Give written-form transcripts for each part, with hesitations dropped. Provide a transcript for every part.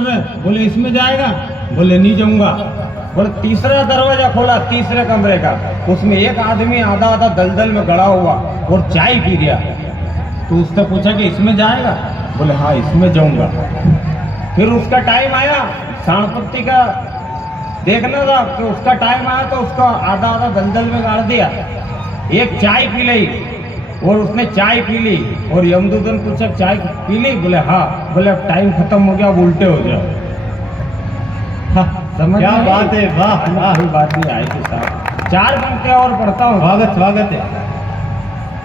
मार रहे, बोले इसमें जाएगा, बोले नहीं जाऊंगा। बोले तीसरा दरवाजा खोला तीसरे कमरे का, उसमें एक आदमी आधा आधा दलदल में गड़ा हुआ और चाय पी रहा। तो उसने पूछा कि इसमें जाएगा, बोले हाँ इसमें जाऊंगा। फिर उसका टाइम आया सांपत्ति का देखना था कि उसका टाइम आया तो उसका आधा आधा दलदल में गाड़ दिया। एक चाय पी ली और उसने चाय पी ली और यमदूत ने पूछा चाय पी ली, बोले हाँ। बोले अब टाइम खत्म हो गया, अब उल्टे हो जाओ। हाँ, समझ क्या में आई? बात है, वाह वाह। कोई बात नहीं आई थी साहब। 4 पंक्तियां और पढ़ता हूँ स्वागत स्वागत है।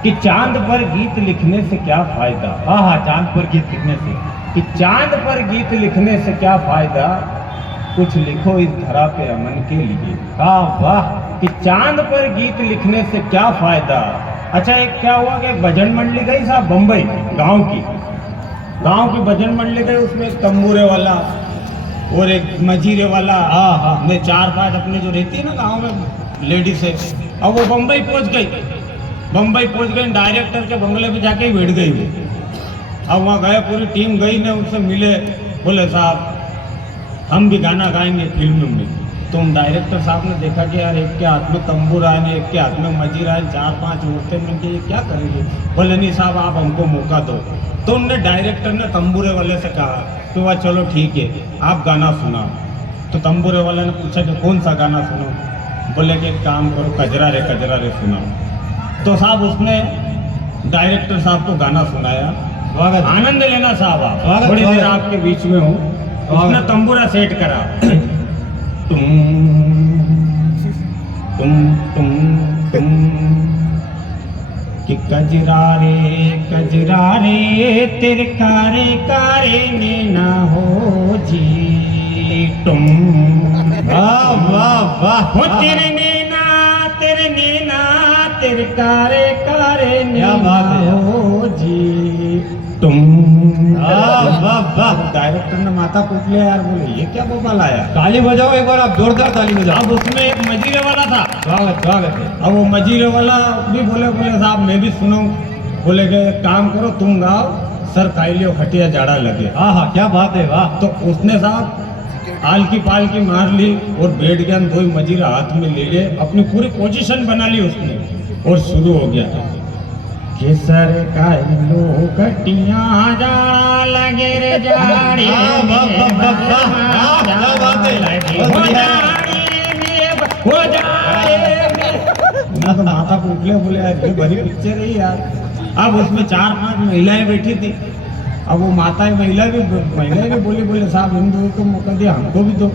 कि चांद पर गीत लिखने से क्या फायदा। हाँ हाँ, चांद पर गीत लिखने से। कि चांद पर गीत लिखने से क्या फायदा, कुछ लिखो इस धरा पे अमन के लिए। हाँ वाह। कि चांद पर गीत लिखने से क्या फायदा। अच्छा, एक क्या हुआ कि एक भजन मंडली गई साहब बम्बई, गांव की भजन मंडली गई। उसमें एक तंबूरे वाला और एक मजीरे वाला, हाँ हाँ। ने 4-5 अपने जो रहती है ना गांव में लेडीज है। अब वो बम्बई पहुंच गई, डायरेक्टर के बंगले पे जाके ही बैठ गई वो। अब वहाँ गए, पूरी टीम गई ने उनसे मिले, बोले साहब हम भी गाना गाएंगे फिल्म में। तो उन डायरेक्टर साहब ने देखा कि यार एक के हाथ में तंबूरा है, एक के हाथ में मजीरा है, 4-5 औरतें मिलकर ये क्या करेंगे। बोले नहीं साहब आप हमको मौका दो। तो उनने डायरेक्टर ने तंबूरे वाले से कहा कि वाह चलो ठीक है आप गाना सुनाओ। तो तंबूरे वाले ने पूछा कि कौन सा गाना सुनाओ। बोले कि एक काम करो कजरा रे सुनाओ। तो साहब उसने डायरेक्टर साहब को गाना सुनाया। स्वागत। आनंद लेना साहब आप, स्वागत, थोड़ी देर स्वागत। आपके बीच में हूँ। उसने तंबूरा सेट करा। तुम तुम तुम तुम कि कजरा रे तेरे कारे कारे ने ना हो जी तुम। वाह वाह वाह। हो तेरे नैना तेरे कारे कारे ने क्या बात है। ना हो जी तुम। वाह वाह वाह। डायरेक्टर ने माथा कूट लिया यार, बोले ये क्या भोपाल आया। ताली बजाओ एक बार, आप जोरदार ताली बजाओ। अब उसमें एक मजीरे वाला था। स्वागत स्वागत है। अब वो मजीरे वाला भी बोले साहब मैं भी सुनाऊं। बोले कि एक काम करो तुम गाओ, सर खाई लियो खटिया जाड़ा लगे। हाँ हाँ, क्या बात है, वाह। तो उसने साहब आलकी पालकी मार ली और बैठ गया, कोई मजीरा हाथ में ले ले, अपनी पूरी पोजीशन बना ली उसने और शुरू हो गया कि सर खाई लो खटिया जाड़ा लगे रे जाड़ी वाह, वाह, वाह, वाह, वाह, क्या बात है। बहुत बढ़िया। हो जाए ना तो माथा पूछ ले, बोले यार ये बड़ी पिक्चर है यार। अब उसमें 4-5 महिलाएं बैठी थी। अब वो महिलाएं भी बोले साहब हिंदू को मौका दिया हमको भी दो।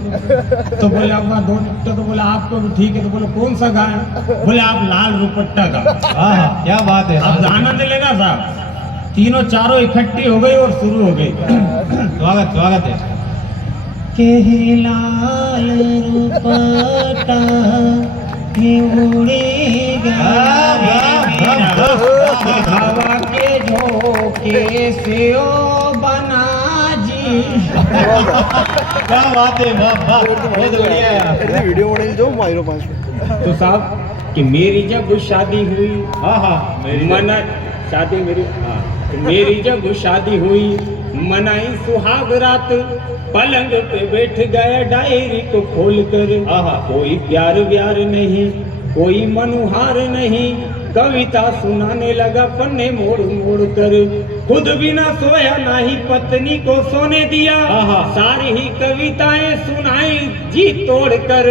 तो बोले अब वहाँ 2 टिकट, तो बोले आपको भी ठीक है। तो बोले कौन सा गाएं। बोले आप लाल रुपट्टा का। हाँ हाँ, क्या बात है। अब आनंद लेना साहब। तीनों चारों इकट्ठी हो गई और शुरू हो गई। स्वागत स्वागत है। के लाल रुपट्टा उड़ेगा हवा के झोंके से ओ बना जी। क्या बात है, वाह वाह, बहुत बढ़िया है। वीडियो मॉडल जो मायरो 5 मिनट। तो साहब कि मेरी जब शादी हुई, हाँ हाँ, मना शादी मेरी, हाँ तो मेरी जब शादी हुई मनाई सुहाग रात, पलंग पे बैठ गया डायरी को खोल कर। कोई प्यार व्यार नहीं, कोई मनुहार नहीं, कविता सुनाने लगा पन्ने मोड़ मोड़ कर। खुद भी ना सोया ना ही पत्नी को सोने दिया, सारी ही कविताएं सुनाई जी तोड़ कर।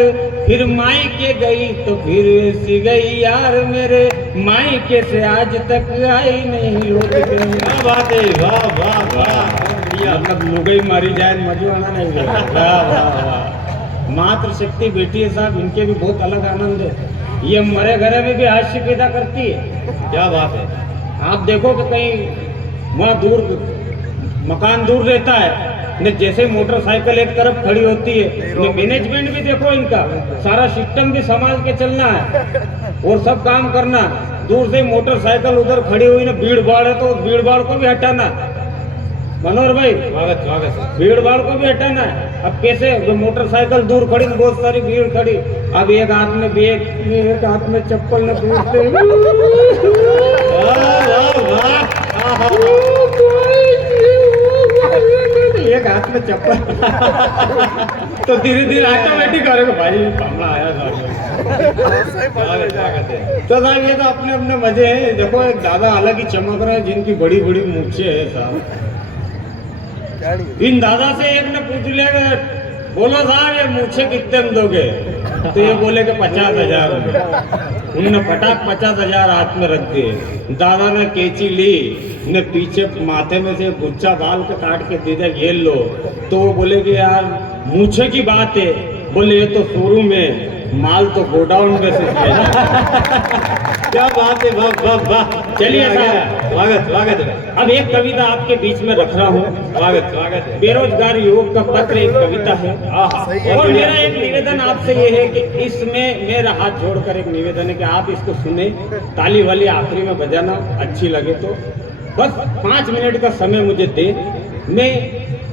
फिर मायके गई तो फिर सी गई यार मेरे, मायके से आज तक आई नहीं लौट कर। क्या बात है, वाह वाह वाह। मतलब लुगाई मारी जाए मजूआना नहीं गया। वाह वाह वाह। मातृशक्ति बेटी है साहब, इनके भी बहुत अलग आनंद है। ये मरे घरे में भी हास्य पैदा करती है। क्या बात है। आप देखो कि कहीं वहाँ दूर मकान दूर रहता है न, जैसे मोटरसाइकिल एक तरफ खड़ी होती है न, मैनेजमेंट भी देखो इनका सारा सिस्टम भी संभाल के चलना है और सब काम करना। दूर से मोटरसाइकिल उधर खड़ी हुई ना, भीड़ भाड़ है तो भीड़ भाड़ को भी हटाना। मनोहर भाई स्वागत स्वागत है। भीड़ भाड़ को भी हटाना है। अब कैसे, जो मोटरसाइकिल दूर खड़ी, बहुत सारी भीड़ खड़ी, अब एक हाथ में बैग, एक हाथ में चप्पल न दूसरे एक हाथ में चप्पल तो धीरे धीरे ऑटोमेटिक करेगा भाई हमला आया साहब। तो साहब ये तो अपने अपने मजे हैं। देखो एक दादा अलग ही चमक रहे हैं जिनकी बड़ी बड़ी मूछें है साहब। इन दादा से एक ने पूछ लिया कि बोलो साहब ये मूछे कितने में दोगे? तो ये बोले कि 50,000। उन्होंने फटाक 50,000 हाथ में रख दिए। दादा ने कैंची ली ने पीछे माथे में से गुच्छा बाल के काट के दे दिया, ये लो। तो वो बोले कि यार मूछे की बात है। बोले ये तो शोरूम है, माल तो गोडाउन में से है। क्या बात है, वाह वाह वाह। चलिए साहब स्वागत स्वागत है। अब एक कविता आपके बीच में रख रहा हूँ। स्वागत स्वागत है। बेरोजगार युवक का पत्र एक कविता है। आहा। और मेरा एक निवेदन आपसे ये है कि इसमें मेरा हाथ जोड़कर एक निवेदन है कि आप इसको सुने, ताली वाली आखिरी में बजाना, अच्छी लगे तो। बस 5 मिनट का समय मुझे दे, मैं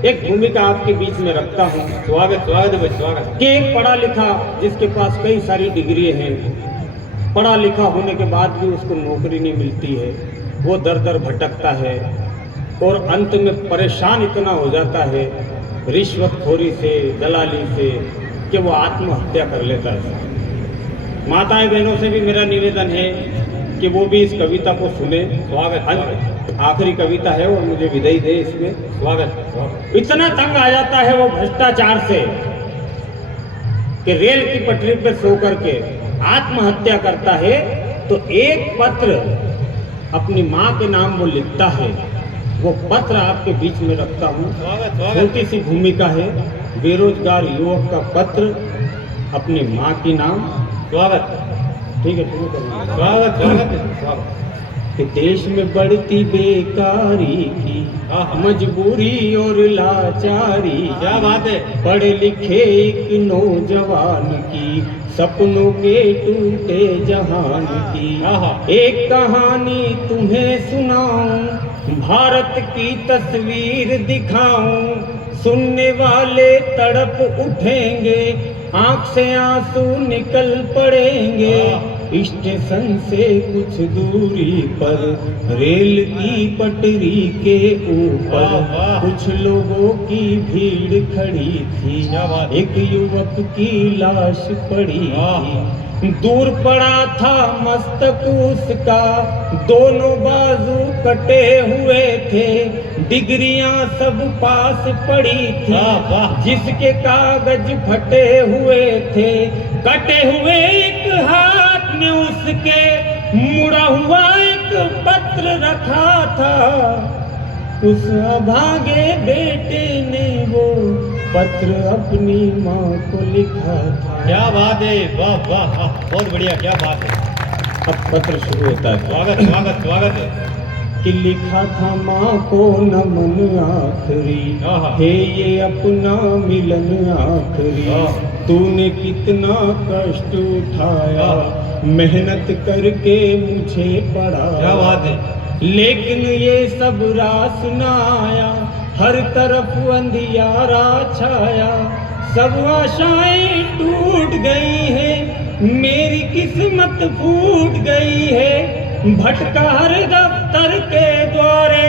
एक भूमिका आपके बीच में रखता हूँ। स्वागत स्वागत है भाई, स्वागत। कि एक पढ़ा लिखा जिसके पास कई सारी डिग्री हैं, पढ़ा लिखा होने के बाद भी उसको नौकरी नहीं मिलती है, वो दर दर भटकता है और अंत में परेशान इतना हो जाता है रिश्वतखोरी से, दलाली से, कि वो आत्महत्या कर लेता है। माताएं बहनों से भी मेरा निवेदन है कि वो भी इस कविता को सुने। स्वागत। आखिरी कविता है और मुझे विदाई दे इसमें। स्वागत। इतना तंग आ जाता है वो भ्रष्टाचार से कि रेल की पटरी पर सो करके आत्महत्या करता है। तो एक पत्र अपनी माँ के नाम वो लिखता है, वो पत्र आपके बीच में रखता हूँ। छोटी सी भूमिका है, बेरोजगार युवक का पत्र अपनी माँ की नाम। स्वागत। ठीक है, शुरू करेंगे। स्वागत स्वागत स्वागत। कि देश में बढ़ती बेकारी की मजबूरी और लाचारी, क्या बात है। पढ़े लिखे एक नौजवान की सपनों के टूटे जहान की एक कहानी तुम्हें सुनाऊं, भारत की तस्वीर दिखाऊं। सुनने वाले तड़प उठेंगे, आंख से आंसू निकल पड़ेंगे। स्टेशन से कुछ दूरी पर रेल की पटरी के ऊपर कुछ लोगों की भीड़ खड़ी थी। एक युवक की लाश पड़ी थी, दूर पड़ा था मस्तक उसका, दोनों बाजू कटे हुए थे। डिग्रियां सब पास पड़ी थी, जिसके कागज फटे हुए थे। कटे हुए एक हाथ में उसके मुड़ा हुआ एक पत्र रखा था। उस अभागे बेटे ने वो पत्र अपनी माँ को लिखा था। क्या बात है, वाह वाह वाह, बहुत बढ़िया, क्या बात है। अब पत्र शुरू होता है। स्वागत स्वागत स्वागत है। कि लिखा था माँ को नमन आखिरी, हे ये अपना मिलन आखिरी। तूने कितना कष्ट उठाया, मेहनत करके मुझे पढ़ाया। क्या बात है। लेकिन ये सब रास न आया, हर तरफ अंधियारा छाया। सब आशाएं टूट गई हैं, मेरी किस्मत फूट गई है। भटका हर दफ्तर के द्वारे,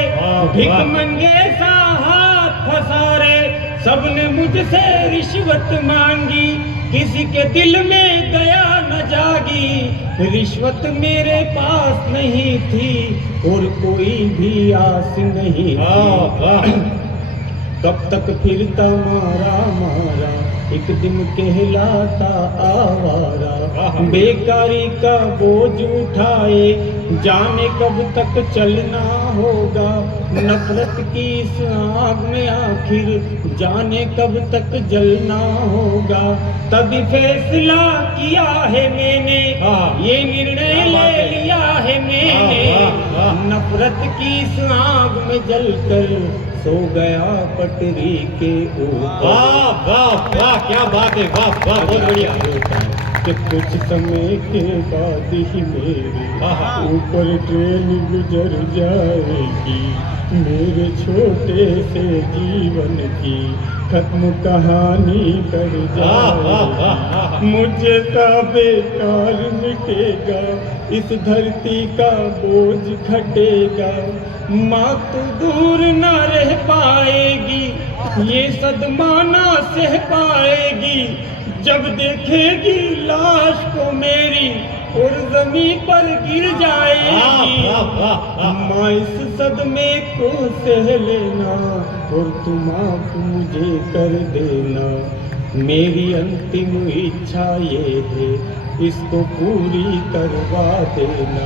भिख मंगे सा हाथ फसारे। सबने मुझसे रिश्वत मांगी, किसी के दिल में दया न जागी। रिश्वत मेरे पास नहीं थी और कोई भी आस नहीं थी। कब तक फिरता मारा मारा, एक दिन कहलाता आवारा। बेकारी का बोझ उठाए, जाने कब तक चलना होगा। नफरत की इस आग में आखिर जाने कब तक जलना होगा। तभी फैसला किया है मैंने, ये निर्णय ले लिया है मैंने। नफरत की इस आग में जलकर सो गया पटरी के ऊपर। वाह वाह वाह, क्या बात है, वाह वाह, बहुत बढ़िया। कि कुछ समय के बाद ही मेरे ऊपर ट्रेन गुजर जाएगी। मेरे छोटे से जीवन की खत्म कहानी कर जाएगी। मुझे सा बेकार मिटेगा, इस धरती का बोझ घटेगा। माँ तो दूर न रह पाएगी, ये सदमा ना सह पाएगी जब देखेगी लाश को मेरी और जमीन पर गिर जाएगी। माँ इस सदमे को सह लेना और तुम आप मुझे कर देना। मेरी अंतिम इच्छा ये है इसको पूरी करवा देना।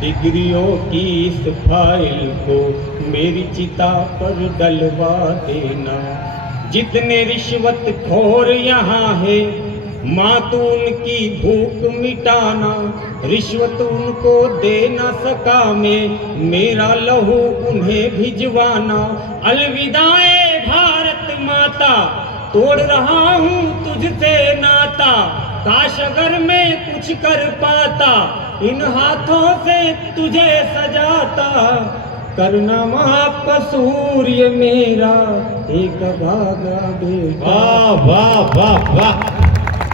डिग्रियों की इस फाइल को मेरी चिता पर डलवा देना। जितने रिश्वत खोर यहाँ है माँ तू उनकी भूख मिटाना। रिश्वत उनको दे न सका मैं मेरा लहू उन्हें भिजवाना। अलविदाए भारत माता तोड़ रहा हूँ तुझसे नाता। काश अगर मैं कुछ कर पाता इन हाथों से तुझे सजाता। करना माफ कसूर ये मेरा एक भागा बेटा। वाह वाह वाह वाह